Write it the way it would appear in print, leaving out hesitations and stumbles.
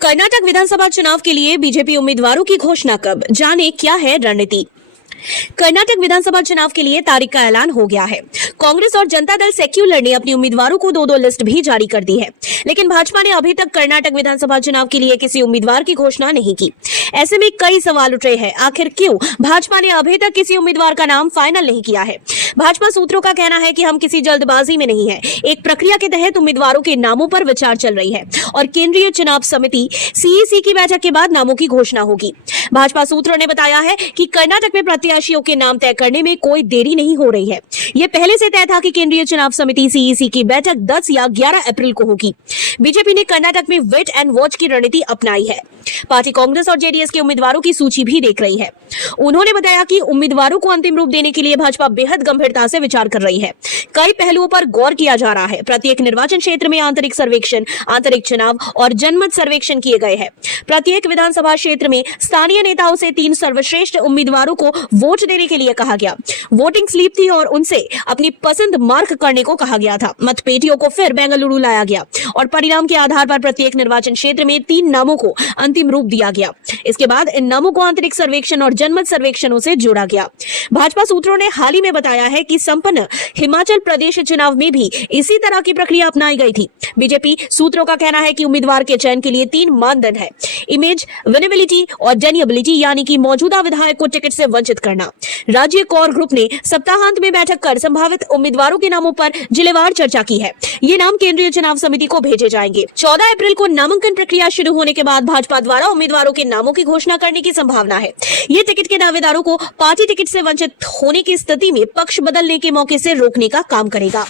कर्नाटक विधानसभा चुनाव के लिए बीजेपी उम्मीदवारों की घोषणा कब, जाने क्या है रणनीति। कर्नाटक विधानसभा चुनाव के लिए तारीख का ऐलान हो गया है। कांग्रेस और जनता दल सेक्युलर ने अपनी उम्मीदवारों को दो लिस्ट भी जारी कर दी है, लेकिन भाजपा ने अभी तक कर्नाटक विधानसभा चुनाव के लिए किसी उम्मीदवार की घोषणा नहीं की। ऐसे में कई सवाल उठ रहे हैं, आखिर क्यों भाजपा ने अभी तक किसी उम्मीदवार का नाम फाइनल नहीं किया है। भाजपा सूत्रों का कहना है कि हम किसी जल्दबाजी में नहीं है, एक प्रक्रिया के तहत उम्मीदवारों के नामों पर विचार चल रही है और केंद्रीय चुनाव समिति सीईसी की बैठक के बाद नामों की घोषणा होगी। भाजपा सूत्रों ने बताया है कि कर्नाटक में प्रत्याशियों के नाम तय करने में कोई देरी नहीं हो रही है। यह पहले से तय था कि केंद्रीय चुनाव समिति सीईसी की बैठक 10 या 11 अप्रैल को होगी। बीजेपी ने कर्नाटक में वेट एंड वॉच की रणनीति अपनाई है। पार्टी कांग्रेस और जेडीएस के उम्मीदवारों की सूची भी देख रही है। उन्होंने बताया कि उम्मीदवारों को अंतिम रूप देने के लिए भाजपा बेहद गंभीरता से विचार कर रही है। कई पहलुओं पर गौर किया जा रहा है। प्रत्येक निर्वाचन क्षेत्र में आंतरिक सर्वेक्षण, आंतरिक चुनाव और जनमत सर्वेक्षण किए गए हैं। प्रत्येक विधानसभा क्षेत्र में स्थानीय नेताओं से 3 सर्वश्रेष्ठ उम्मीदवारों को वोट देने के लिए कहा गया। वोटिंग स्लिप थी और उनसे अपनी पसंद मार्क करने को कहा गया था। मतपेटियों को फिर बेंगलुरु लाया गया और परिणाम के आधार पर प्रत्येक निर्वाचन क्षेत्र में 3 नामों को अंतिम रूप दिया गया। इसके बाद इन नामों को आंतरिक सर्वेक्षण और जनमत सर्वेक्षणों से जोड़ा गया। भाजपा सूत्रों ने हाल ही में बताया है कि संपन्न हिमाचल प्रदेश चुनाव में भी इसी तरह की प्रक्रिया अपनाई गई थी। बीजेपी सूत्रों का कहना है कि उम्मीदवार के चयन के लिए 3 मानदंड है: इमेज, विनेबिलिटी और डेनिएबिलिटी, यानी कि मौजूदा विधायक को टिकट से वंचित करना। राज्य कोर ग्रुप ने सप्ताहांत में बैठक कर संभावित उम्मीदवारों के नामों पर जिलेवार चर्चा की है। ये नाम केंद्रीय चुनाव समिति को भेजे जाएंगे। 14 अप्रैल को नामांकन प्रक्रिया शुरू होने के बाद भाजपा द्वारा उम्मीदवारों के नामों की घोषणा करने की संभावना है। ये टिकट के दावेदारों को पार्टी टिकट से वंचित होने की स्थिति में पक्ष बदलने के मौके से रोकने का काम करेगा।